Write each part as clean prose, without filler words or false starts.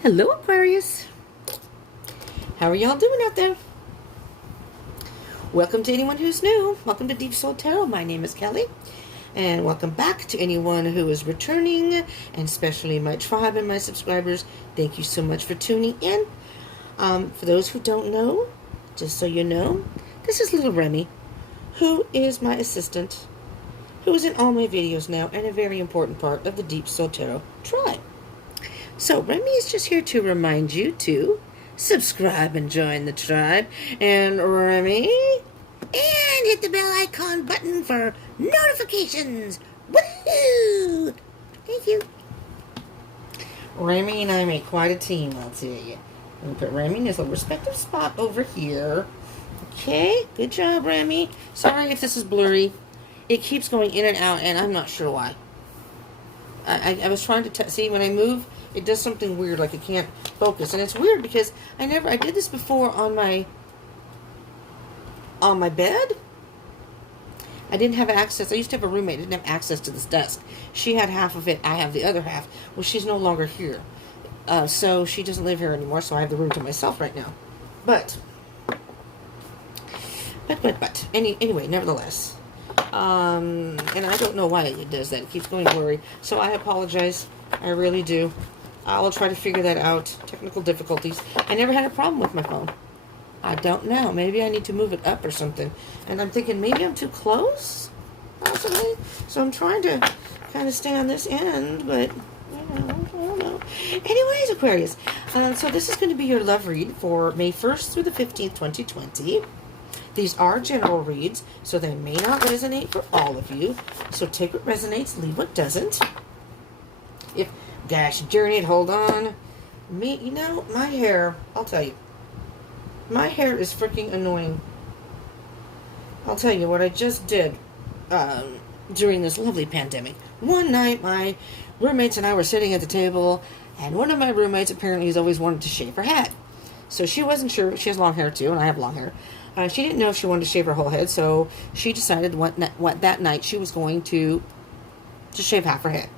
Hello, Aquarius. How are y'all doing out there? Welcome to anyone who's new. Welcome to Deep Soul Tarot. My name is Kelly. And welcome back to anyone who is returning, and especially my tribe and my subscribers. Thank you so much for tuning in. For those who don't know, just so you know, this is little Remy, who is my assistant, who is in all my videos now, and a very important part of the Deep Soul Tarot tribe. So Remy is just here to remind you to subscribe and join the tribe. And Remy, and hit the bell icon button for notifications. Woohoo! Thank you. Remy and I make quite a team, I'll tell you. I'm going to put Remy in his little respective spot over here. Okay, good job, Remy. Sorry if this is blurry. It keeps going in and out, and I'm not sure why. I was trying to see when I move, it does something weird, like it can't focus. And it's weird because I did this before on my bed. I didn't have access. I used to have a roommate, didn't have access to this desk. She had half of it, I have the other half. Well, she's no longer here. So she doesn't live here anymore, so I have the room to myself right now. But anyway, nevertheless. And I don't know why it does that. It keeps going blurry. So I apologize. I really do. I will try to figure that out. Technical difficulties. I never had a problem with my phone. I don't know. Maybe I need to move it up or something. And I'm thinking maybe I'm too close, possibly. So I'm trying to kind of stay on this end, but I don't know. Anyways, Aquarius. So this is going to be your love read for May 1st through the 15th, 2020. These are general reads, so they may not resonate for all of you. So take what resonates, leave what doesn't. If, gosh, journeyed, hold on. My hair, I'll tell you. My hair is freaking annoying. I'll tell you what I just did during this lovely pandemic. One night, my roommates and I were sitting at the table, and one of my roommates apparently has always wanted to shave her head. So she wasn't sure. She has long hair, too, and I have long hair. She didn't know if she wanted to shave her whole head, so she decided that night she was going to just shave half her head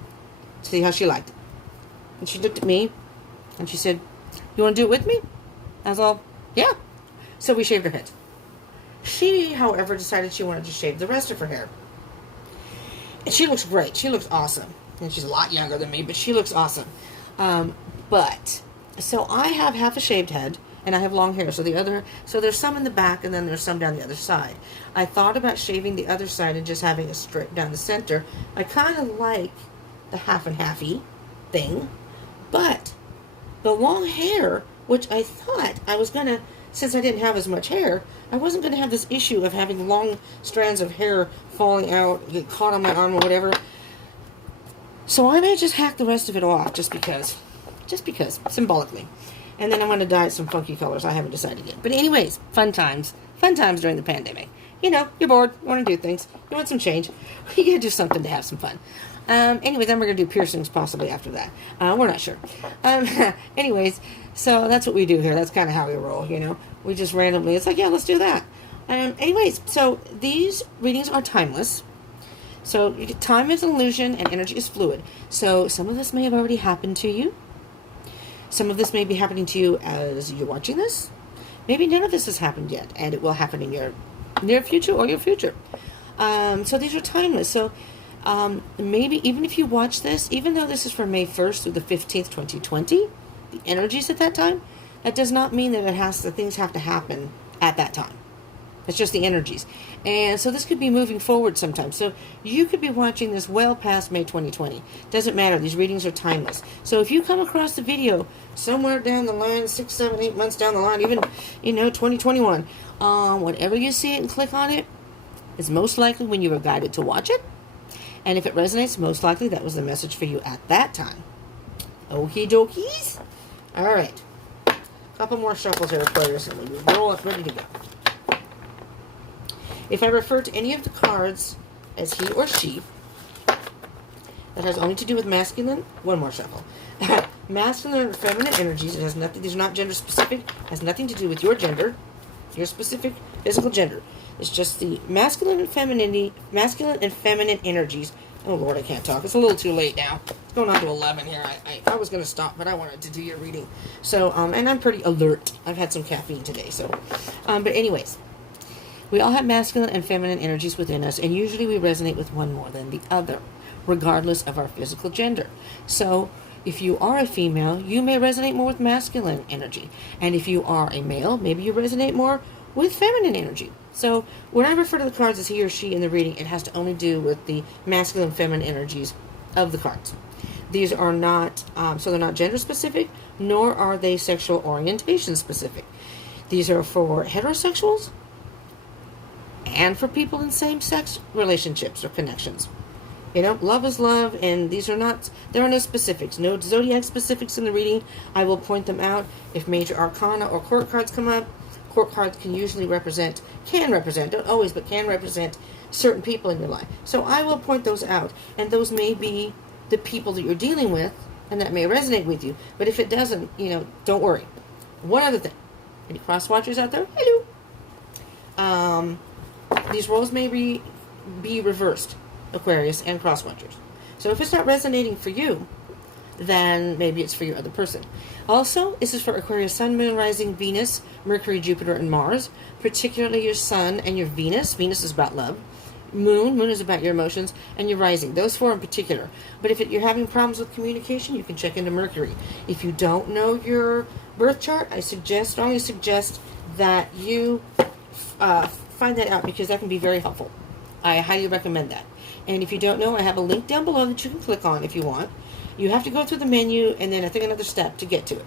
to see how she liked it. And she looked at me, and she said, "You want to do it with me?" I was all, "Yeah." So we shaved her head. She, however, decided she wanted to shave the rest of her hair. And she looks great. She looks awesome. And she's a lot younger than me, but she looks awesome. So I have half a shaved head, and I have long hair. So there's some in the back, and then there's some down the other side. I thought about shaving the other side and just having a strip down the center. I kind of like the half and halfy thing, but the long hair, which I thought I was going to, since I didn't have as much hair, I wasn't going to have this issue of having long strands of hair falling out, get caught on my arm or whatever. So I may just hack the rest of it off just because, symbolically. And then I'm going to dye it some funky colors. I haven't decided yet. But anyways, fun times during the pandemic. You know, you're bored, you want to do things, you want some change, you got to do something to have some fun. Anyways, then we're going to do piercings possibly after that. We're not sure. Anyways, so that's what we do here. That's kind of how we roll, you know. We just randomly, it's like, yeah, let's do that. Anyways, so these readings are timeless. So time is an illusion and energy is fluid. So some of this may have already happened to you. Some of this may be happening to you as you're watching this. Maybe none of this has happened yet, and it will happen in your near future or your future. So these are timeless. So maybe even if you watch this, even though this is from May 1st through the 15th, 2020, the energies at that time, that does not mean that things have to happen at that time. It's just the energies. And so this could be moving forward sometime. So you could be watching this well past May 2020. Doesn't matter. These readings are timeless. So if you come across the video somewhere down the line, 6, 7, 8 months down the line, even, 2021, whenever you see it and click on it, it's most likely when you were guided to watch it. And if it resonates, most likely that was the message for you at that time. Okie dokies. All right. Couple more shuffles here, Aquarius, and we'll roll up ready to go. If I refer to any of the cards as he or she, that has only to do with masculine, one more shuffle. Masculine and feminine energies, it has nothing, these are not gender specific, has nothing to do with your gender, your specific physical gender. It's just the masculine and feminine energies Oh, Lord, I can't talk. It's a little too late now. It's going on to 11 here. I was going to stop, but I wanted to do your reading. So, and I'm pretty alert. I've had some caffeine today, so. But anyways, we all have masculine and feminine energies within us, and usually we resonate with one more than the other, regardless of our physical gender. So, if you are a female, you may resonate more with masculine energy. And if you are a male, maybe you resonate more with feminine energy. So when I refer to the cards as he or she in the reading, it has to only do with the masculine and feminine energies of the cards. These are not, so they're not gender specific, nor are they sexual orientation specific. These are for heterosexuals and for people in same-sex relationships or connections. You know, love is love, and these are not, there are no specifics, no zodiac specifics in the reading. I will point them out. If major arcana or court cards come up, court cards can usually represent, don't always, but can represent certain people in your life. So I will point those out, and those may be the people that you're dealing with, and that may resonate with you. But if it doesn't, you know, don't worry. One other thing. Any cross watchers out there? Hello. These roles may be reversed, Aquarius and cross watchers. So if it's not resonating for you, then maybe it's for your other person. Also, this is for Aquarius, Sun, Moon, Rising, Venus, Mercury, Jupiter, and Mars, particularly your Sun and your Venus. Venus is about love. Moon is about your emotions, and your Rising. Those four in particular. But if you're having problems with communication, you can check into Mercury. If you don't know your birth chart, I strongly suggest that you find that out, because that can be very helpful. I highly recommend that. And if you don't know, I have a link down below that you can click on if you want. You have to go through the menu and then I think another step to get to it.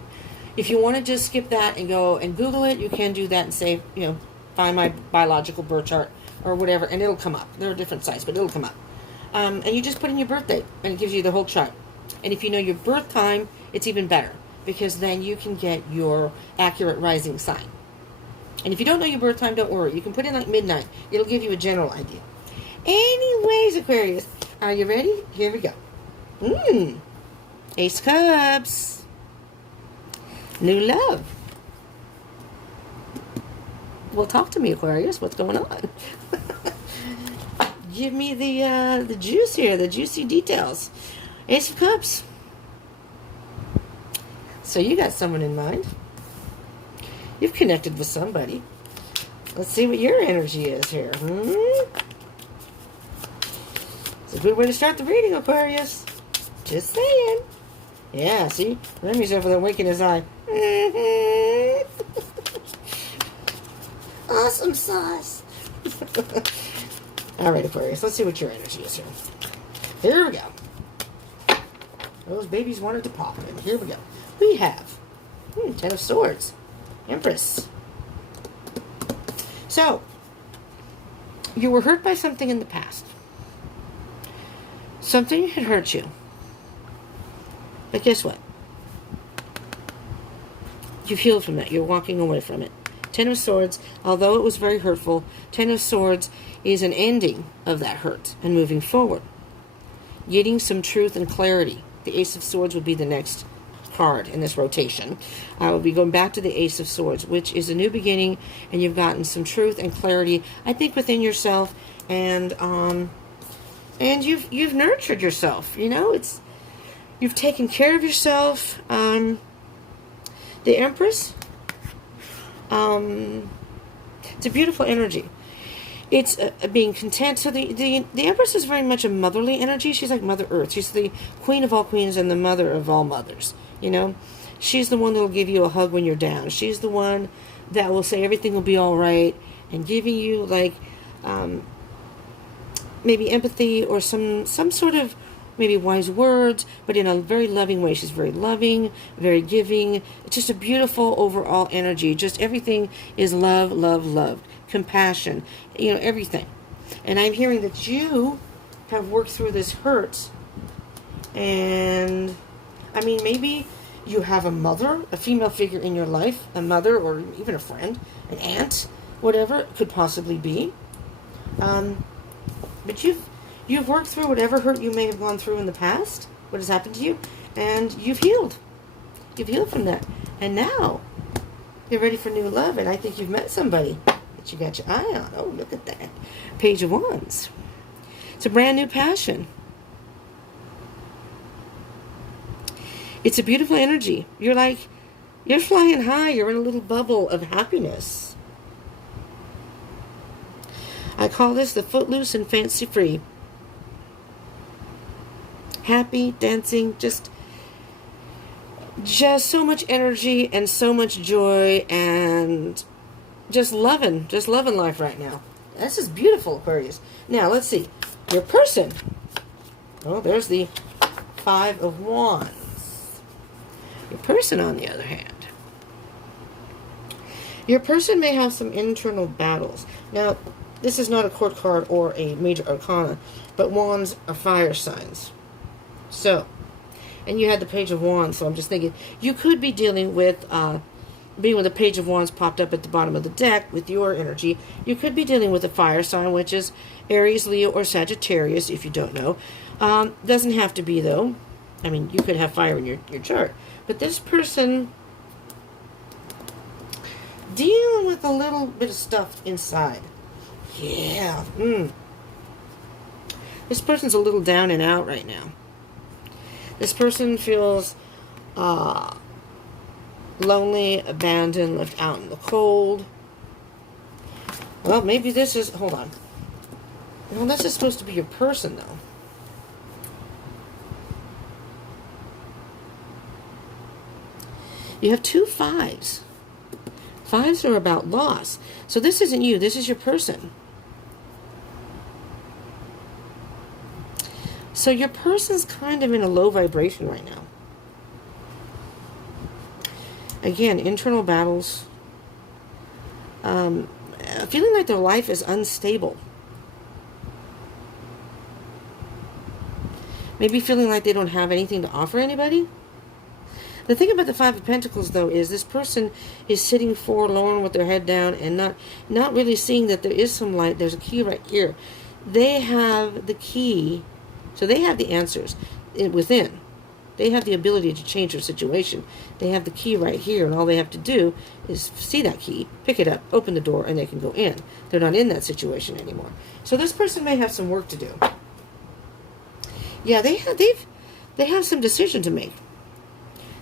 If you want to just skip that and go and Google it, you can do that and say, you know, find my biological birth chart or whatever, and it'll come up. There are different sites, but it'll come up. And you just put in your birth date, and it gives you the whole chart. And if you know your birth time, it's even better, because then you can get your accurate rising sign. And if you don't know your birth time, don't worry. You can put in like midnight. It'll give you a general idea. Anyways, Aquarius, are you ready? Here we go. Ace Cups. New love. Well, talk to me, Aquarius. What's going on? Give me the juice here, the juicy details. Ace of Cups. So you got someone in mind. You've connected with somebody. Let's see what your energy is here. It's a good way to start the reading, Aquarius. Just saying. Yeah, see? Remy's over there winking his eye. Awesome sauce. All right, Aquarius. Let's see what your energy is here. Here we go. Those babies wanted to pop in. Here we go. We have Ten of Swords. Empress. So, you were hurt by something in the past. Something had hurt you. But guess what? You've healed from that. You're walking away from it. Ten of Swords, although it was very hurtful, Ten of Swords is an ending of that hurt and moving forward. Getting some truth and clarity. The Ace of Swords would be the next card in this rotation. We'll be going back to the Ace of Swords, which is a new beginning, and you've gotten some truth and clarity, I think, within yourself, and you've nurtured yourself. You know, you've taken care of yourself. The Empress, it's a beautiful energy. It's being content. So the Empress is very much a motherly energy. She's like Mother Earth. She's the queen of all queens and the mother of all mothers. You know, she's the one that will give you a hug when you're down. She's the one that will say everything will be all right, and giving you like maybe empathy or some sort of maybe wise words, but in a very loving way. She's very loving, very giving. It's just a beautiful overall energy. Just everything is love, love, love. Compassion, you know, everything. And I'm hearing that you have worked through this hurt. And, I mean, maybe you have a mother, a female figure in your life, a mother or even a friend, an aunt, whatever it could possibly be. But you've worked through whatever hurt you may have gone through in the past, what has happened to you, and you've healed. You've healed from that. And now, you're ready for new love, and I think you've met somebody that you got your eye on. Oh, look at that. Page of Wands. It's a brand new passion. It's a beautiful energy. You're like, you're flying high. You're in a little bubble of happiness. I call this the footloose and fancy free. Happy, dancing, just so much energy and so much joy and just loving life right now. This is beautiful, Aquarius. Now, let's see. Your person. Oh, there's the 5 of Wands. Your person, on the other hand. Your person may have some internal battles. Now, this is not a court card or a major arcana, but Wands are fire signs. So, and you had the Page of Wands, so I'm just thinking, you could be dealing with, being with the Page of Wands popped up at the bottom of the deck with your energy, you could be dealing with a fire sign, which is Aries, Leo, or Sagittarius, if you don't know. Doesn't have to be, though. I mean, you could have fire in your chart. But this person dealing with a little bit of stuff inside. Yeah. This person's a little down and out right now. This person feels lonely, abandoned, left out in the cold. Well, maybe this is... Hold on. Well, this is supposed to be your person, though. You have 2 5s. 5s are about loss. So this isn't you. This is your person. So your person's kind of in a low vibration right now. Again, internal battles. Feeling like their life is unstable. Maybe feeling like they don't have anything to offer anybody. The thing about the 5 of Pentacles, though, is this person is sitting forlorn with their head down and not really seeing that there is some light. There's a key right here. They have the key, so they have the answers within. They have the ability to change their situation. They have the key right here, and all they have to do is see that key, pick it up, open the door, and they can go in. They're not in that situation anymore. So this person may have some work to do. Yeah, they have some decision to make.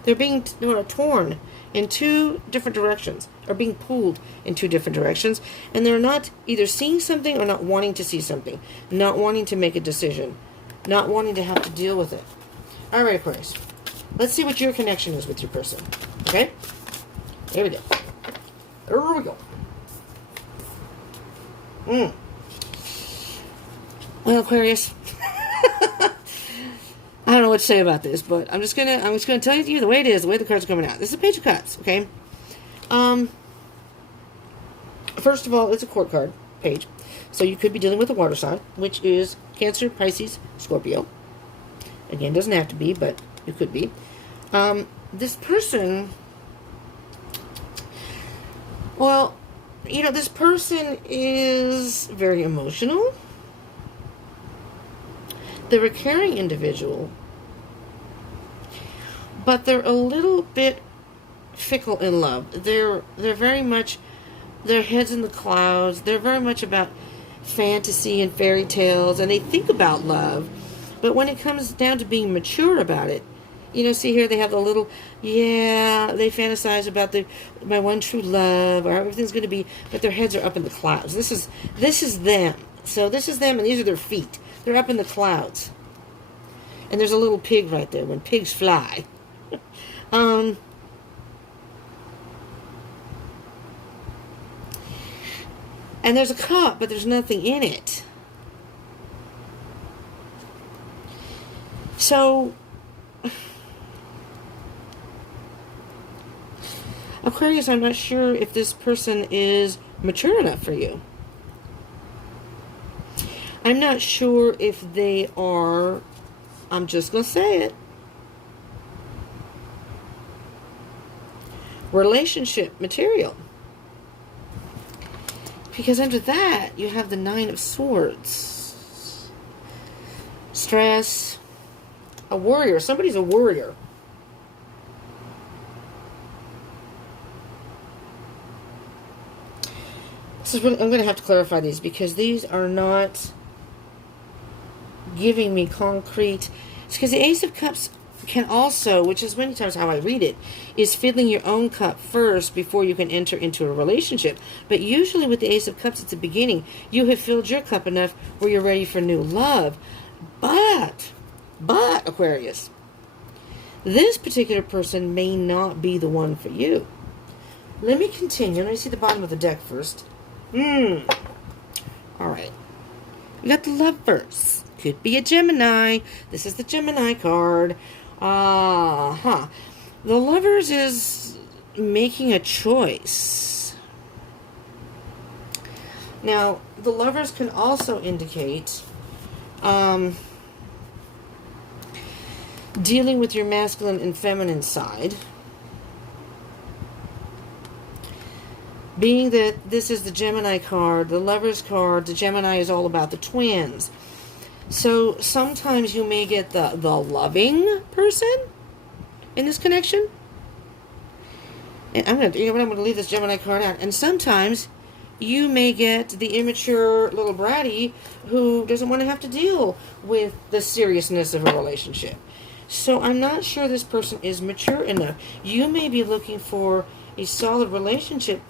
They're being torn in 2 different directions, or being pulled in 2 different directions, and they're not either seeing something or not wanting to see something, not wanting to make a decision, not wanting to have to deal with it. All right, Aquarius. Let's see what your connection is with your person. Okay? There we go. There we go. Well, Aquarius, I don't know what to say about this, but I'm just gonna tell you the way it is, the way the cards are coming out. This is a Page of Cups, okay? First of all, it's a court card page, so you could be dealing with a water sign, which is Cancer, Pisces, Scorpio. Again, doesn't have to be, but it could be. This person, well, this person is very emotional. They're a caring individual, but they're a little bit fickle in love. They're very much, their heads in the clouds. They're very much about fantasy and fairy tales, and they think about love. But when it comes down to being mature about it, see here they have a little, they fantasize about my one true love, or how everything's going to be, but their heads are up in the clouds. This is them. So this is them, and these are their feet. They're up in the clouds. And there's a little pig right there, when pigs fly. And there's a cup, but there's nothing in it. So, Aquarius, I'm not sure if this person is mature enough for you. I'm not sure if they are, I'm just going to say it, relationship material. Because under that, you have the 9 of Swords. Stress. A warrior. Somebody's a warrior. This is really, I'm going to have to clarify these, because these are not giving me concrete. It's because the Ace of Cups can also, which is many times how I read it, is filling your own cup first before you can enter into a relationship. But usually with the Ace of Cups at the beginning, you have filled your cup enough where you're ready for new love. But, Aquarius, this particular person may not be the one for you. Let me continue. Let me see the bottom of the deck first. All right. We got the Lovers. Could be a Gemini. This is the Gemini card. The Lovers is making a choice. Now, the Lovers can also indicate dealing with your masculine and feminine side. Being that this is the Gemini card, the Lovers card, the Gemini is all about the twins. So sometimes you may get the loving person in this connection. And I'm gonna leave this Gemini card out. And sometimes you may get the immature little bratty who doesn't want to have to deal with the seriousness of a relationship. So I'm not sure this person is mature enough. You may be looking for a solid relationship.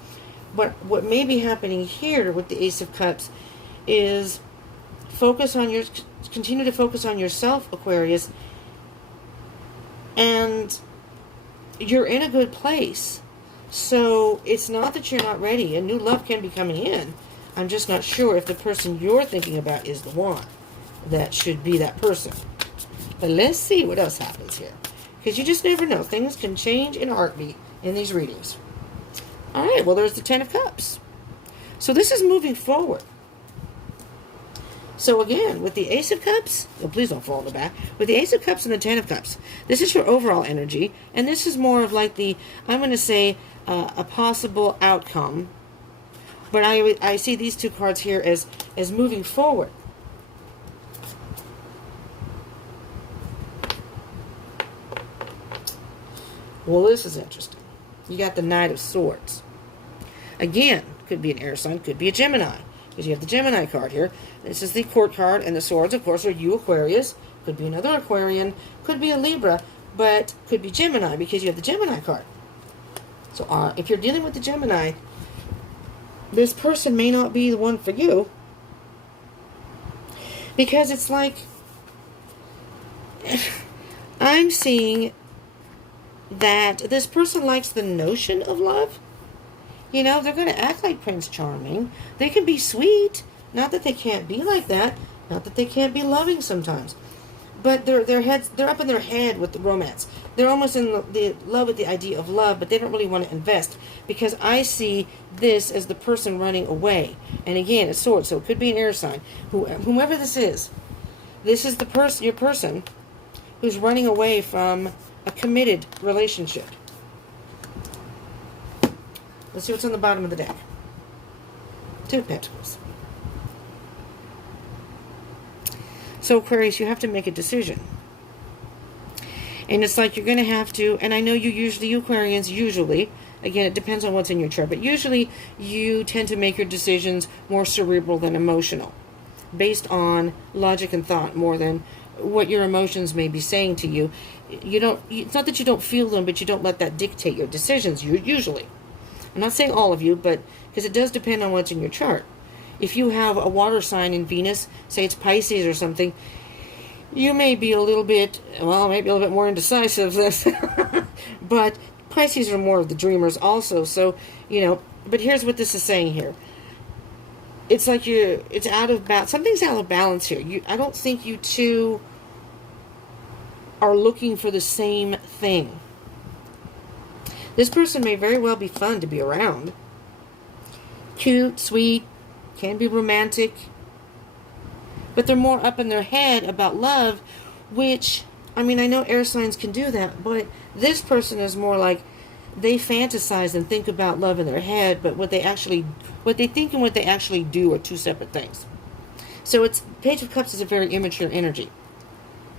But what may be happening here with the Ace of Cups is continue to focus on yourself, Aquarius, and you're in a good place. So it's not that you're not ready. A new love can be coming in. I'm just not sure if the person you're thinking about is the one that should be that person. But let's see what else happens here. Because you just never know. Things can change in a heartbeat in these readings. All right, well, there's the Ten of Cups. So this is moving forward. So again, with the Ace of Cups, please don't fall in the back. With the Ace of Cups and the Ten of Cups, this is your overall energy. And this is more of like I'm going to say, a possible outcome. But I see these two cards here as moving forward. Well, this is interesting. You got the Knight of Swords. Again, could be an air sign, could be a Gemini. Because you have the Gemini card here. This is the Court card, and the Swords, of course, are you, Aquarius. Could be another Aquarian. Could be a Libra, but could be Gemini because you have the Gemini card. So if you're dealing with the Gemini, this person may not be the one for you. Because it's like, I'm seeing that this person likes the notion of love. You know, they're going to act like Prince Charming. They can be sweet. Not that they can't be like that. Not that they can't be loving sometimes. But they're up in their head with the romance. They're almost in the love with the idea of love, but they don't really want to invest. Because I see this as the person running away. And again, it's swords, so it could be an air sign. Whomever this is your person who's running away from a committed relationship. Let's see what's on the bottom of the deck. Two of Pentacles. So, Aquarius, you have to make a decision. And it's like you're going to have to, and I know you Aquarians, again, it depends on what's in your chart, but usually you tend to make your decisions more cerebral than emotional, based on logic and thought more than what your emotions may be saying to you. It's not that you don't feel them, but you don't let that dictate your decisions, usually. I'm not saying all of you, but because it does depend on what's in your chart. If you have a water sign in Venus, say it's Pisces or something, you may be a little bit more indecisive. But Pisces are more of the dreamers also. So, but here's what this is saying here. It's like it's out of balance. Something's out of balance here. I don't think you two are looking for the same thing. This person may very well be fun to be around. Cute, sweet, can be romantic. But they're more up in their head about love, which, I know air signs can do that, but this person is more like they fantasize and think about love in their head, but what they think and what they actually do are two separate things. So Page of Cups is a very immature energy.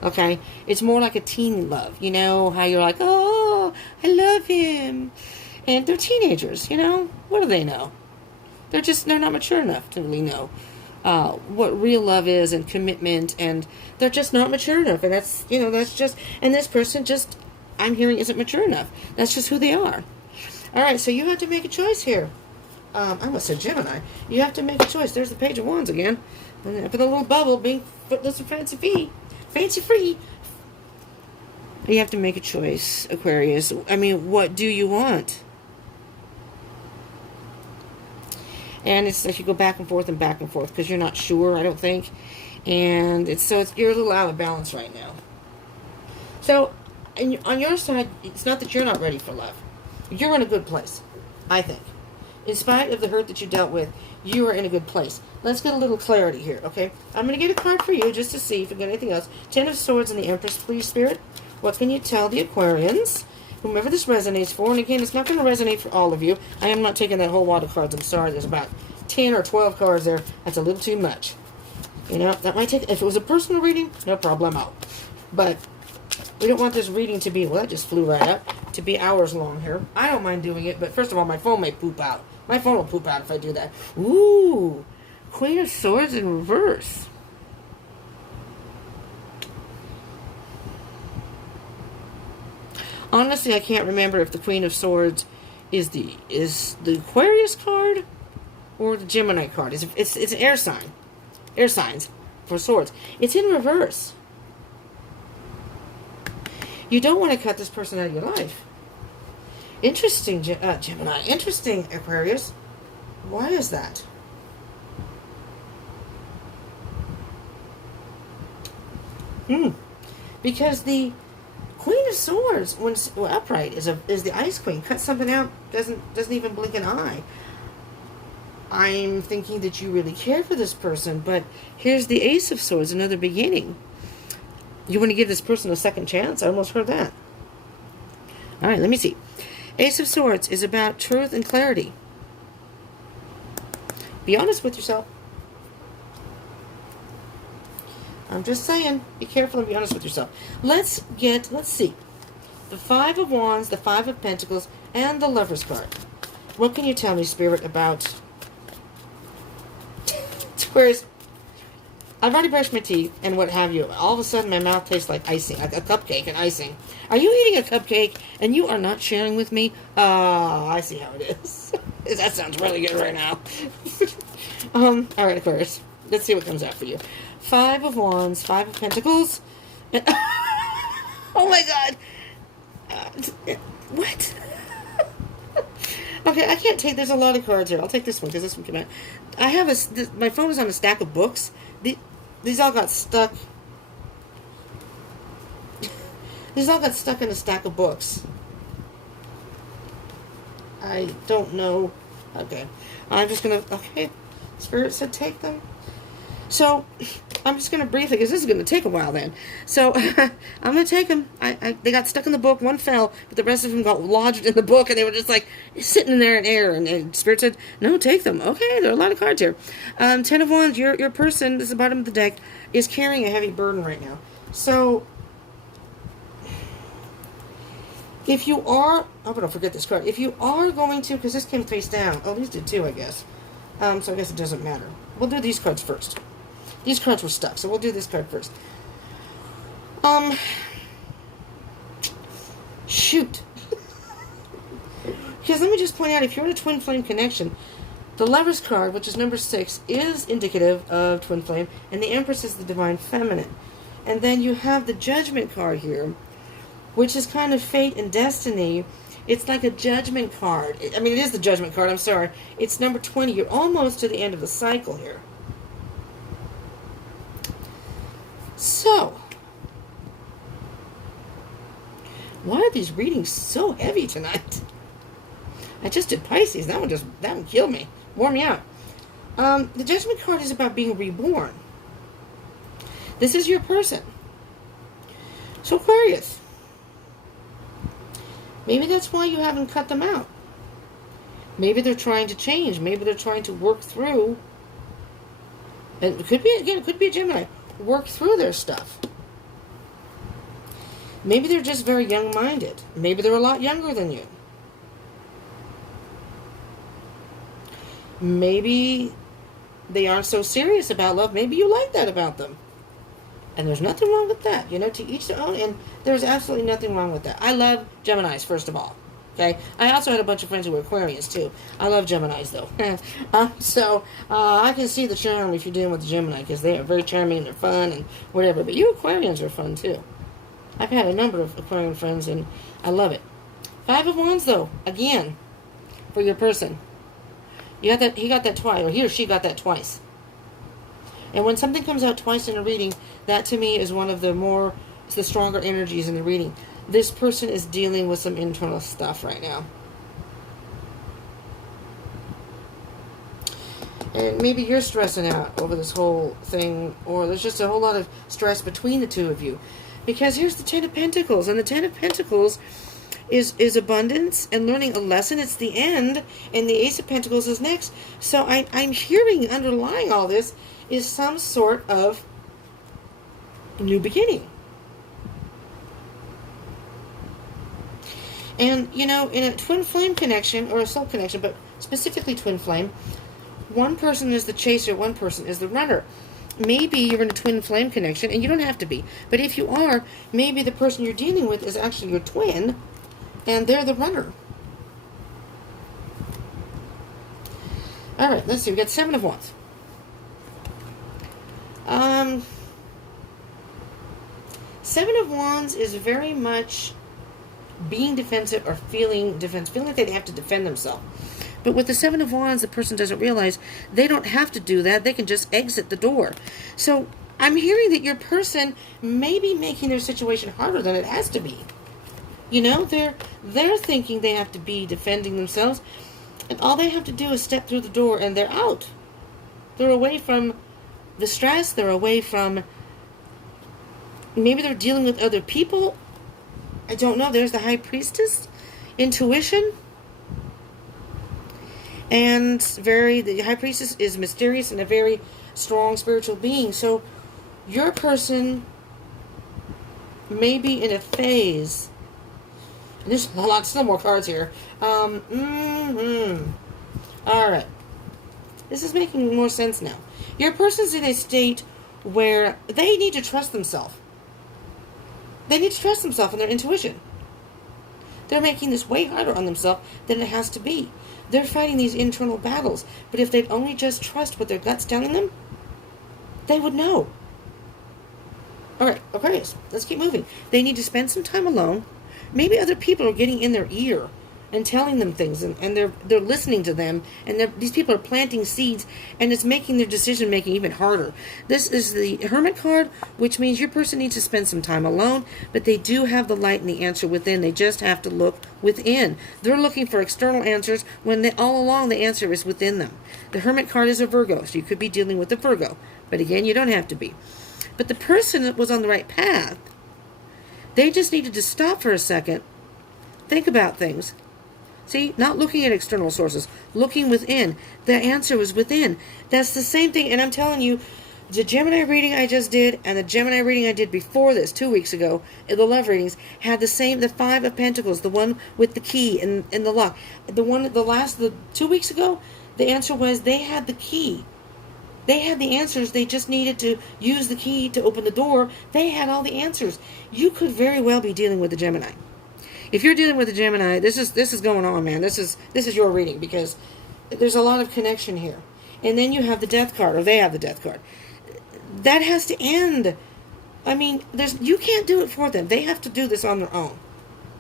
Okay? It's more like a teen love. You know, how you're like, oh, I love him. And they're teenagers, What do they know? They're not mature enough to really know what real love is and commitment, and they're just not mature enough. And that's, that's just, and this person just, I'm hearing, isn't mature enough. That's just who they are. All right, so you have to make a choice here. I almost said Gemini. You have to make a choice. There's the Page of Wands again. And up in the little bubble, being footless and fancy free. You have to make a choice, Aquarius. I mean, what do you want? And it's like you go back and forth because you're not sure, I don't think. And you're a little out of balance right now. So, on your side, it's not that you're not ready for love. You're in a good place, I think. In spite of the hurt that you dealt with, you are in a good place. Let's get a little clarity here, okay? I'm going to get a card for you just to see if you get anything else. 10 of Swords and the Empress, please, Spirit. What can you tell the Aquarians? Whomever this resonates for, and again, it's not going to resonate for all of you. I am not taking that whole wad of cards. I'm sorry. There's about 10 or 12 cards there. That's a little too much. That might take, if it was a personal reading, no problemo. But we don't want this reading to be, well, that just flew right up, to be hours long here. I don't mind doing it, but first of all, my phone may poop out. My phone will poop out if I do that. Ooh, Queen of Swords in reverse. Honestly, I can't remember if the Queen of Swords is the Aquarius card or the Gemini card. It's an air sign. Air signs for swords. It's in reverse. You don't want to cut this person out of your life. Interesting, Gemini. Interesting, Aquarius. Why is that? Because the Queen of Swords, when upright, is the Ice Queen. Cut something out, doesn't even blink an eye. I'm thinking that you really care for this person, but here's the Ace of Swords, another beginning. You want to give this person a second chance? I almost heard that. All right, let me see. Ace of Swords is about truth and clarity. Be honest with yourself. I'm just saying, be careful and be honest with yourself. Let's see. The Five of Wands, the Five of Pentacles, and the Lover's card. What can you tell me, Spirit, about Aquarius? I've already brushed my teeth and what have you. All of a sudden, my mouth tastes like icing, like a cupcake and icing. Are you eating a cupcake and you are not sharing with me? I see how it is. That sounds really good right now. All right, Aquarius. Let's see what comes out for you. Five of Wands, Five of Pentacles. Oh my God. What? Okay, I can't take, there's a lot of cards here. I'll take this one because this one came out. I have my phone is on a stack of books. These all got stuck. These all got stuck in a stack of books. I don't know. Okay. I'm just going to, okay. Spirit said take them. So, I'm just going to briefly, because this is going to take a while then. So, I'm going to take them. They got stuck in the book. One fell, but the rest of them got lodged in the book, and they were just like sitting there in air. And Spirit said, no, take them. Okay, there are a lot of cards here. 10 of Wands, your person, this is the bottom of the deck, is carrying a heavy burden right now. So, if you are, oh, but don't forget this card. If you are going to, because this came face down. Oh, these did too, I guess. So I guess it doesn't matter. We'll do these cards first. These cards were stuck, so we'll do this card first. Shoot. Because let me just point out, if you're in a twin flame connection, the Lover's card, which is number 6, is indicative of twin flame, and the Empress is the divine feminine. And then you have the Judgment card here, which is kind of fate and destiny. It's like a judgment card. I mean, it is the Judgment card, I'm sorry. It's number 20. You're almost to the end of the cycle here. So, why are these readings so heavy tonight? I just did Pisces. That one killed me. Wore me out. The Judgment card is about being reborn. This is your person. So, Aquarius, maybe that's why you haven't cut them out. Maybe they're trying to change. Maybe they're trying to work through. And it could be, again, it could be a Gemini. Work through their stuff. Maybe they're just very young-minded. Maybe they're a lot younger than you. Maybe they aren't so serious about love. Maybe you like that about them. And there's nothing wrong with that. You know, to each their own. And there's absolutely nothing wrong with that. I love Geminis, first of all. Okay? I also had a bunch of friends who were Aquarians, too. I love Geminis, though. I can see the charm if you're dealing with the Gemini, because they are very charming and they're fun and whatever. But you Aquarians are fun, too. I've had a number of Aquarian friends, and I love it. 5 of Wands, though, again, for your person. He got that twice, or he or she got that twice. And when something comes out twice in a reading, that to me is one of the stronger energies in the reading. This person is dealing with some internal stuff right now. And maybe you're stressing out over this whole thing, or there's just a whole lot of stress between the two of you. Because here's the Ten of Pentacles, and the Ten of Pentacles is abundance and learning a lesson. It's the end, and the Ace of Pentacles is next. So I'm hearing underlying all this is some sort of new beginning. And, you know, in a twin flame connection, or a soul connection, but specifically twin flame, one person is the chaser, one person is the runner. Maybe you're in a twin flame connection, and you don't have to be. But if you are, maybe the person you're dealing with is actually your twin, and they're the runner. All right, let's see. We got 7 of Wands. Seven of Wands is very much being defensive or feeling like they have to defend themselves. But with the 7 of Wands, the person doesn't realize they don't have to do that. They can just exit the door. So I'm hearing that your person may be making their situation harder than it has to be. You know, they're thinking they have to be defending themselves, and all they have to do is step through the door and they're out. They're away from the stress. They're away from, maybe they're dealing with other people. I don't know. There's the High Priestess, intuition. And the High Priestess is mysterious and a very strong spiritual being. So your person may be in a phase. And there's still more cards here. All right. This is making more sense now. Your person's in a state where they need to trust themselves. They need to trust themselves and their intuition. They're making this way harder on themselves than it has to be. They're fighting these internal battles. But if they'd only just trust what their gut's telling them, they would know. All right, Aquarius, let's keep moving. They need to spend some time alone. Maybe other people are getting in their ear and telling them things, and they're listening to them, and these people are planting seeds, and it's making their decision making even harder. This is the Hermit card, which means your person needs to spend some time alone, but they do have the light and the answer within. They just have to look within. They're looking for external answers when all along the answer is within them. The Hermit card is a Virgo, so you could be dealing with a Virgo, but again, you don't have to be. But the person that was on the right path, they just needed to stop for a second, think about things. See, not looking at external sources, looking within. The answer was within. That's the same thing, and I'm telling you, the Gemini reading I just did and the Gemini reading I did before this, 2 weeks ago, the love readings, had the 5 of Pentacles, the one with the key and the lock. The 2 weeks ago, the answer was they had the key. They had the answers. They just needed to use the key to open the door. They had all the answers. You could very well be dealing with the Gemini. If you're dealing with a Gemini, this is going on, man. This is your reading, because there's a lot of connection here. And then you have the Death card, or they have the Death card. That has to end. I mean, you can't do it for them. They have to do this on their own.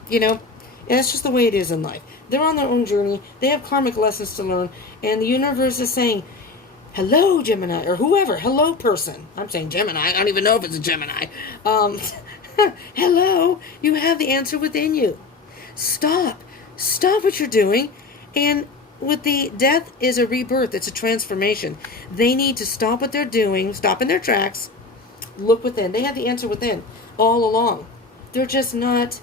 You know? And that's just the way it is in life. They're on their own journey. They have karmic lessons to learn. And the universe is saying, hello, Gemini, or whoever. Hello, person. I'm saying Gemini. I don't even know if it's a Gemini. Hello, you have the answer within you. Stop what you're doing. And with the Death is a rebirth. It's a transformation. They need to stop what they're doing, stop in their tracks, look within. They have the answer within all along. They're just not,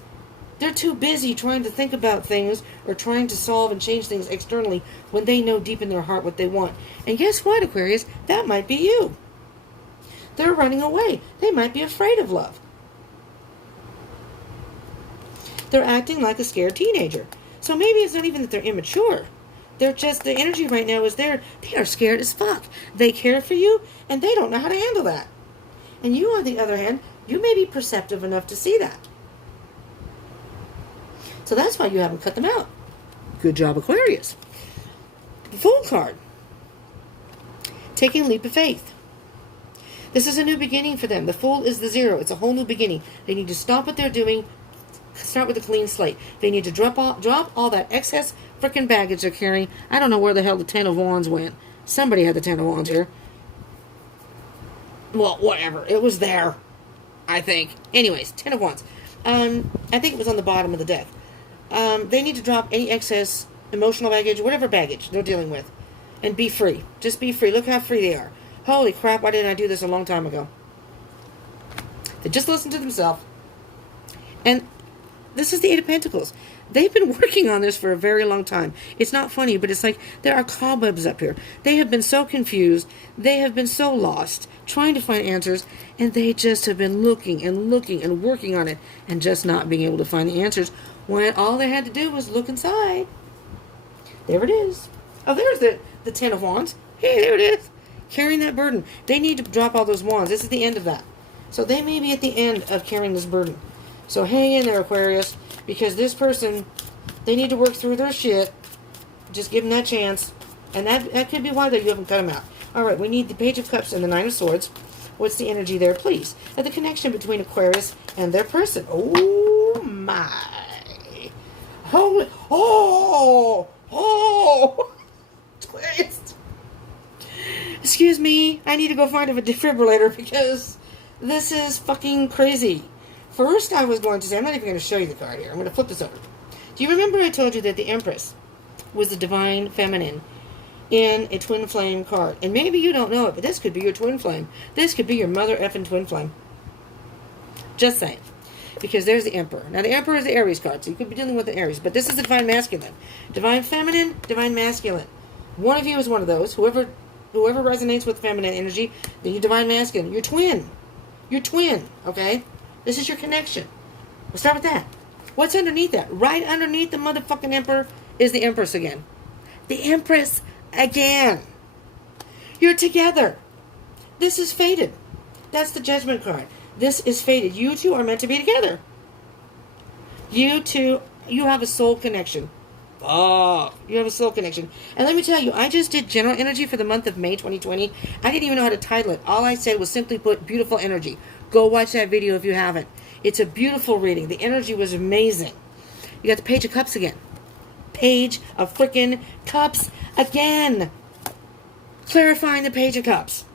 they're too busy trying to think about things or trying to solve and change things externally when they know deep in their heart what they want. And guess what, Aquarius? That might be you. They're running away. They might be afraid of love. They're acting like a scared teenager. So maybe it's not even that they're immature. They're just, the energy right now is they are scared as fuck. They care for you, and they don't know how to handle that. And you, on the other hand, you may be perceptive enough to see that. So that's why you haven't cut them out. Good job, Aquarius. The Fool card. Taking a leap of faith. This is a new beginning for them. The Fool is the 0. It's a whole new beginning. They need to stop what they're doing. Start with a clean slate. They need to drop all that excess freaking baggage they're carrying. I don't know where the hell the 10 of Wands went. Somebody had the 10 of Wands here. Well, whatever. It was there, I think. Anyways, 10 of Wands. I think it was on the bottom of the deck. They need to drop any excess emotional baggage, whatever baggage they're dealing with, and be free. Just be free. Look how free they are. Holy crap, why didn't I do this a long time ago? They just listen to themselves. And this is the 8 of Pentacles. They've been working on this for a very long time. It's not funny, but it's like there are cobwebs up here. They have been so confused. They have been so lost, trying to find answers, and they just have been looking and looking and working on it and just not being able to find the answers when all they had to do was look inside. There it is. Oh, there's the 10 of Wands. Hey, there it is. Carrying that burden. They need to drop all those wands. This is the end of that. So they may be at the end of carrying this burden. So hang in there, Aquarius, because this person, they need to work through their shit. Just give them that chance. And that could be why you haven't cut them out. All right, we need the Page of Cups and the 9 of Swords. What's the energy there, please? And the connection between Aquarius and their person. Oh, my. Holy, oh, Aquarius. Excuse me, I need to go find a defibrillator because this is fucking crazy. First, I was going to say, I'm not even going to show you the card here. I'm going to flip this over. Do you remember I told you that the Empress was the divine feminine in a twin flame card? And maybe you don't know it, but this could be your twin flame. This could be your mother effing twin flame. Just saying. Because there's the Emperor. Now, the Emperor is the Aries card, so you could be dealing with the Aries. But this is the divine masculine. Divine feminine, divine masculine. One of you is one of those. Whoever resonates with feminine energy, then you're divine masculine. You're twin. You're twin, okay? This is your connection. We'll start with that. What's underneath that? Right underneath the motherfucking Emperor is the Empress again. The Empress again. You're together. This is fated. That's the Judgment card. This is fated. You two are meant to be together. You two, you have a soul connection. Oh, you have a soul connection. And let me tell you, I just did general energy for the month of May 2020. I didn't even know how to title it. All I said was simply put beautiful energy. Go watch that video if you haven't. It's a beautiful reading. The energy was amazing. You got the Page of Cups again. Page of freaking Cups again. Clarifying the Page of Cups.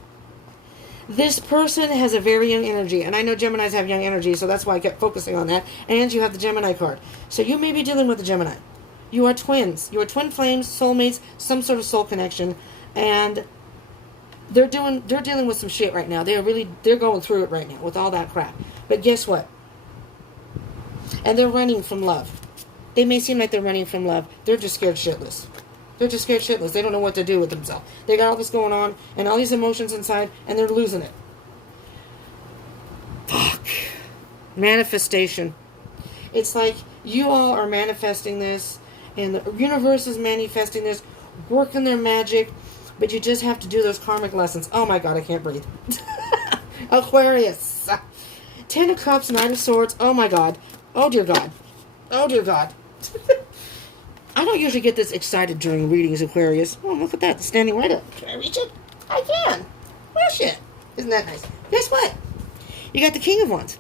This person has a very young energy. And I know Geminis have young energy, so that's why I kept focusing on that. And you have the Gemini card. So you may be dealing with the Gemini. You are twins. You are twin flames, soulmates, some sort of soul connection, and they're dealing with some shit right now. They're going through it right now with all that crap. But guess what? And they're running from love. They may seem like they're running from love. They're just scared shitless. They're just scared shitless. They don't know what to do with themselves. They got all this going on and all these emotions inside, and they're losing it. Fuck. Manifestation. It's like you all are manifesting this. And the universe is manifesting this, working their magic, but you just have to do those karmic lessons. Oh my God, I can't breathe. Aquarius. 10 of Cups, 9 of Swords. Oh my God. Oh dear God. Oh dear God. I don't usually get this excited during readings, Aquarius. Oh, look at that. It's standing right up. Can I reach it? I can. Well, shit. Isn't that nice? Guess what? You got the King of Wands.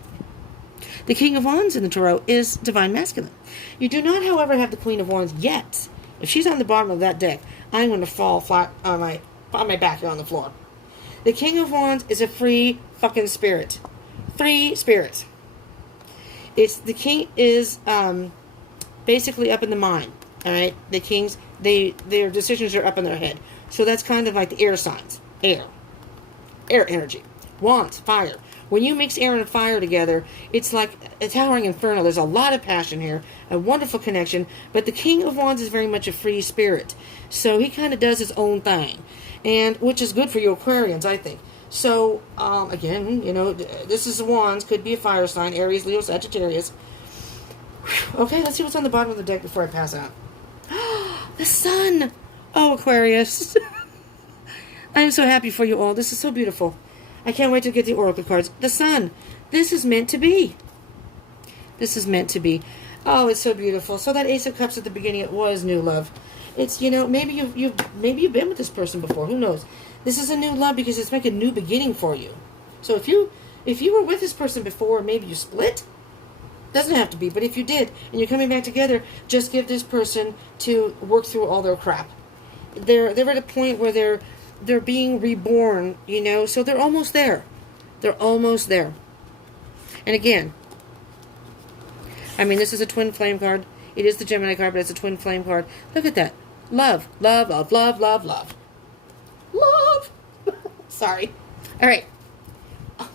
The King of Wands in the Tarot is divine masculine. You do not, however, have the Queen of Wands yet. If she's on the bottom of that deck, I'm going to fall flat on my back here on the floor. The King of Wands is a free fucking spirit. Free spirit. The King is basically up in the mind. All right? The Kings, their decisions are up in their head. So that's kind of like the air signs. Air energy. Wands, fire. When you mix air and fire together, it's like a towering inferno. There's a lot of passion here, a wonderful connection, but the King of Wands is very much a free spirit. So he kind of does his own thing, and which is good for you Aquarians, I think. So, again, you know, this is Wands, could be a fire sign, Aries, Leo, Sagittarius. Okay, let's see what's on the bottom of the deck before I pass out. The Sun! Oh, Aquarius. I am so happy for you all. This is so beautiful. I can't wait to get the oracle cards. The sun. This is meant to be. This is meant to be. Oh, it's so beautiful. So that Ace of Cups at the beginning, it was new love. It's, you know, maybe you've been with this person before. Who knows? This is a new love because it's like a new beginning for you. So if you were with this person before, maybe you split. Doesn't have to be, but if you did and you're coming back together, just give this person to work through all their crap. They're at a point where they're being reborn, you know, so they're almost there. They're almost there. And again, I mean, this is a twin flame card. It is the Gemini card, but it's a twin flame card. Look at that. Love, love, love, love, love, love. Love. Sorry. All right.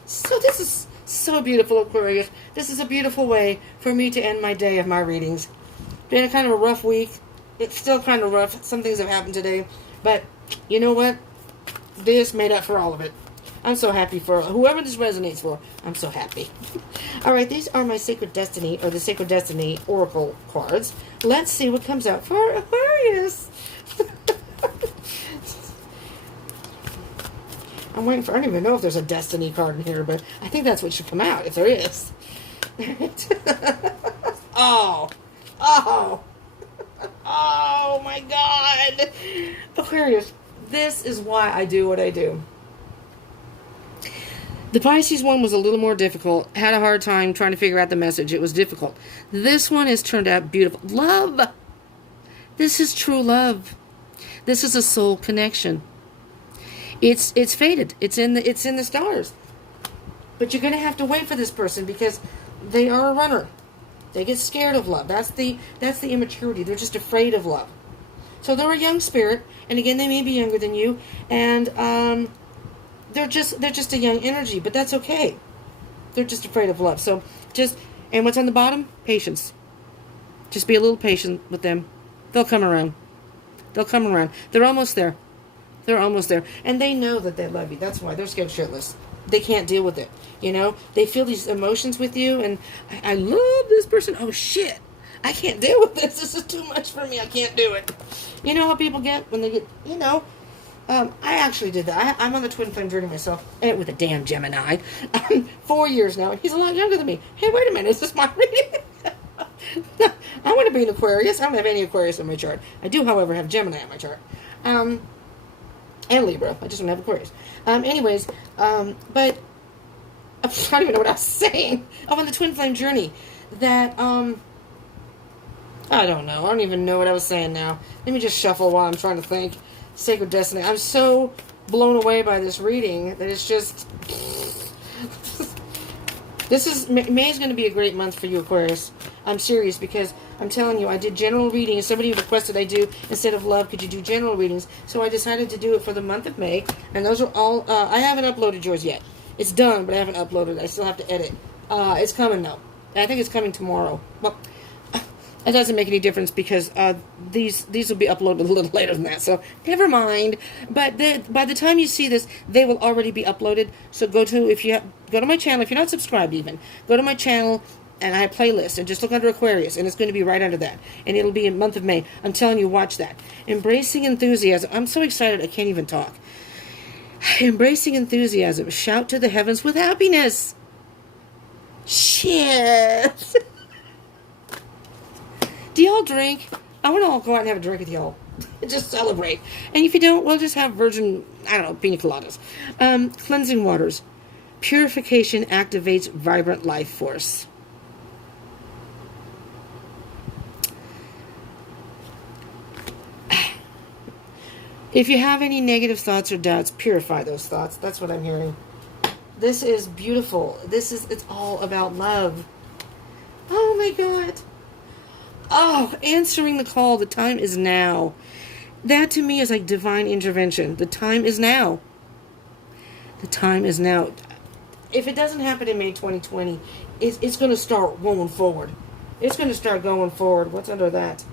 So this is so beautiful, Aquarius. This is a beautiful way for me to end my day of my readings. Been a kind of a rough week. It's still kind of rough. Some things have happened today. But you know what? This made up for all of it. I'm so happy for whoever this resonates for. I'm so happy. All right, these are my Sacred Destiny, or the Sacred Destiny Oracle cards. Let's see what comes out for Aquarius. I'm waiting for, I don't even know if there's a Destiny card in here, but I think that's what should come out, if there is. Oh. Oh. Oh, my God. Aquarius, this is why I do what I do. The Pisces one was a little more difficult. Had a hard time trying to figure out the message. It was difficult. This one has turned out beautiful. Love. This is true love. This is a soul connection. It's fated. It's in the stars. But you're going to have to wait for this person because they are a runner. They get scared of love. That's the immaturity. They're just afraid of love. So they're a young spirit, and again, they may be younger than you, and they're just a young energy, but that's okay. They're just afraid of love. So and what's on the bottom? Patience. Just be a little patient with them. They'll come around. They'll come around. They're almost there. They're almost there. And they know that they love you. That's why they're scared shitless. They can't deal with it. You know? They feel these emotions with you, and I love this person. Oh, shit. I can't deal with this. This is too much for me. I can't do it. You know how people get when they get, you know... I actually did that. I'm on the twin flame journey myself, and with a damn Gemini. 4 years now, and he's a lot younger than me. Hey, wait a minute, is this my reading? I want to be an Aquarius. I don't have any Aquarius on my chart. I do, however, have Gemini on my chart. And Libra. I just don't have Aquarius. Anyways, but I don't even know what I was saying. Oh, on the twin flame journey. That, I don't know. I don't even know what I was saying now. Let me just shuffle while I'm trying to think. Sacred Destiny. I'm so blown away by this reading that it's just... May is going to be a great month for you, Aquarius. I'm serious because I'm telling you, I did general readings. Somebody requested I do, instead of love, could you do general readings? So I decided to do it for the month of May. And those are all... I haven't uploaded yours yet. It's done, but I haven't uploaded it. I still have to edit. It's coming, though. I think it's coming tomorrow. Well... It doesn't make any difference because these will be uploaded a little later than that, so never mind. But by the time you see this, they will already be uploaded. So go to my channel. If you're not subscribed even, go to my channel, and I have playlists, and just look under Aquarius, and it's going to be right under that. And it'll be in month of May. I'm telling you, watch that. Embracing enthusiasm. I'm so excited I can't even talk. Embracing enthusiasm. Shout to the heavens with happiness. Shit. Do y'all drink? I want to all go out and have a drink with y'all. Just celebrate. And if you don't, well, just have virgin, I don't know, pina coladas. Cleansing waters. Purification activates vibrant life force. If you have any negative thoughts or doubts, purify those thoughts. That's what I'm hearing. This is beautiful. It's all about love. Oh my God. Oh, answering the call. The time is now. That to me is like divine intervention. The time is now. The time is now. If it doesn't happen in May 2020, it's going to start going forward. It's going to start going forward. What's under that?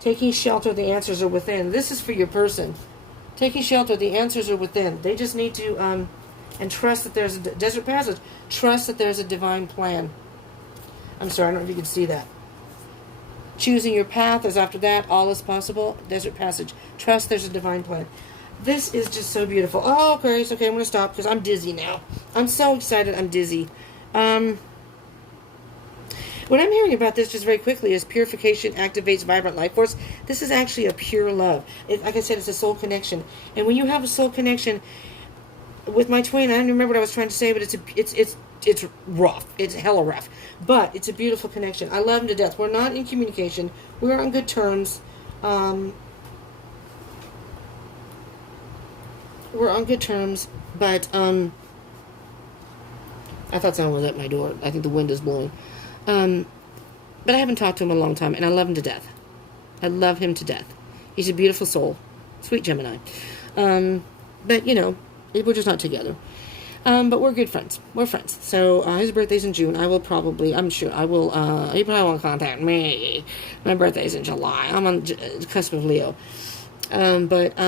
Taking shelter, the answers are within. This is for your person. Taking shelter, the answers are within. They just need to, and trust that there's a desert passage. Trust that there's a divine plan. I'm sorry, I don't know if you can see that. Choosing your path is after that. All is possible. Desert passage. Trust there's a divine plan. This is just so beautiful. Oh, Aquarius. Okay, I'm going to stop because I'm dizzy now. I'm so excited. I'm dizzy. What I'm hearing about this just very quickly is purification activates vibrant life force. This is actually a pure love. Like I said, it's a soul connection. And when you have a soul connection with my twin, I don't remember what I was trying to say, but it's rough. It's hella rough. But it's a beautiful connection. I love him to death. We're not in communication. We're on good terms. We're on good terms, but I thought someone was at my door. I think the wind is blowing. But I haven't talked to him in a long time, and I love him to death. I love him to death. He's a beautiful soul. Sweet Gemini. But, you know, we're just not together. But we're good friends. We're friends. So, his birthday's in June. I will probably, I'm sure, he probably won't contact me. My birthday's in July. I'm on the cusp of Leo. But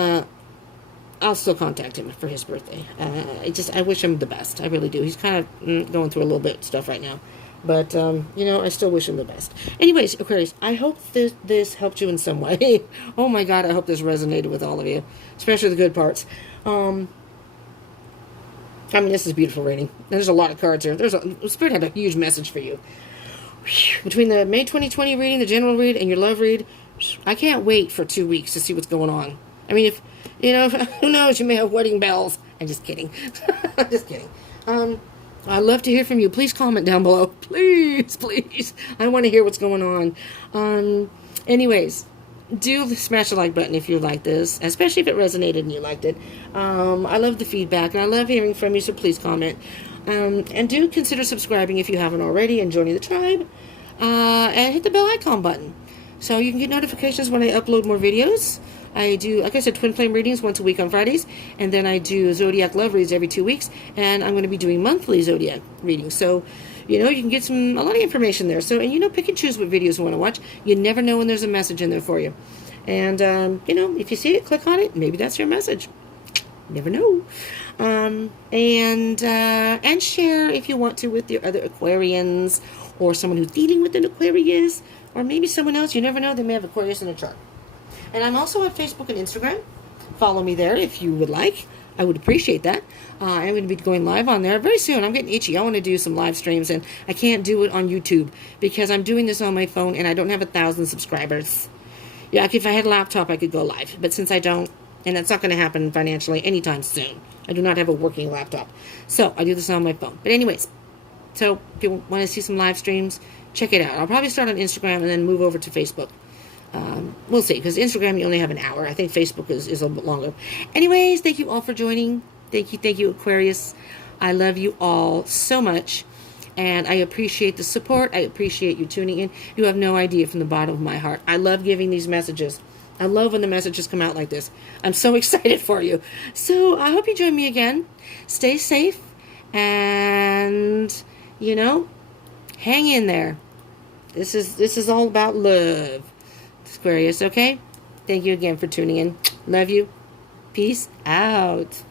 I'll still contact him for his birthday. I wish him the best. I really do. He's kind of going through a little bit of stuff right now. But, you know, I still wish him the best. Anyways, Aquarius, I hope this helped you in some way. Oh, my God, I hope this resonated with all of you. Especially the good parts. I mean, this is a beautiful reading. There's a lot of cards here. Spirit had a huge message for you. Between the May 2020 reading, the general read, and your love read, I can't wait for 2 weeks to see what's going on. I mean, if, you know, who knows, you may have wedding bells. I'm just kidding. I'm just kidding. I'd love to hear from you. Please comment down below. Please, please. I want to hear what's going on. Anyways, do smash the like button if you like this, especially if it resonated and you liked it. I love the feedback, and I love hearing from you, so please comment. And do consider subscribing if you haven't already and joining the tribe. And hit the bell icon button so you can get notifications when I upload more videos. I do, like I said, twin flame readings once a week on Fridays, and then I do zodiac love reads every 2 weeks, and I'm going to be doing monthly zodiac readings. So, you know, you can get a lot of information there. So, and you know, pick and choose what videos you want to watch. You never know when there's a message in there for you. And, you know, if you see it, click on it. Maybe that's your message. Never know. And share if you want to with your other Aquarians, or someone who's dealing with an Aquarius, or maybe someone else. You never know. They may have Aquarius in a chart. And I'm also on Facebook and Instagram. Follow me there if you would like. I would appreciate that. I'm going to be going live on there very soon. I'm getting itchy. I want to do some live streams, and I can't do it on YouTube because I'm doing this on my phone, and I don't have 1,000 subscribers. Yeah, like if I had a laptop, I could go live. But since I don't, and that's not going to happen financially anytime soon. I do not have a working laptop. So I do this on my phone. But anyways, so if you want to see some live streams, check it out. I'll probably start on Instagram and then move over to Facebook. We'll see, because Instagram you only have an hour. I think Facebook is a little bit longer. Anyways, thank you all for joining. Thank you, Aquarius. I love you all so much, and I appreciate the support. I appreciate you tuning in. You have no idea, from the bottom of my heart. I love giving these messages. I love when the messages come out like this. I'm so excited for you. So I hope you join me again. Stay safe, and, you know, hang in there. This is all about love, Aquarius, okay? Thank you again for tuning in. Love you. Peace out.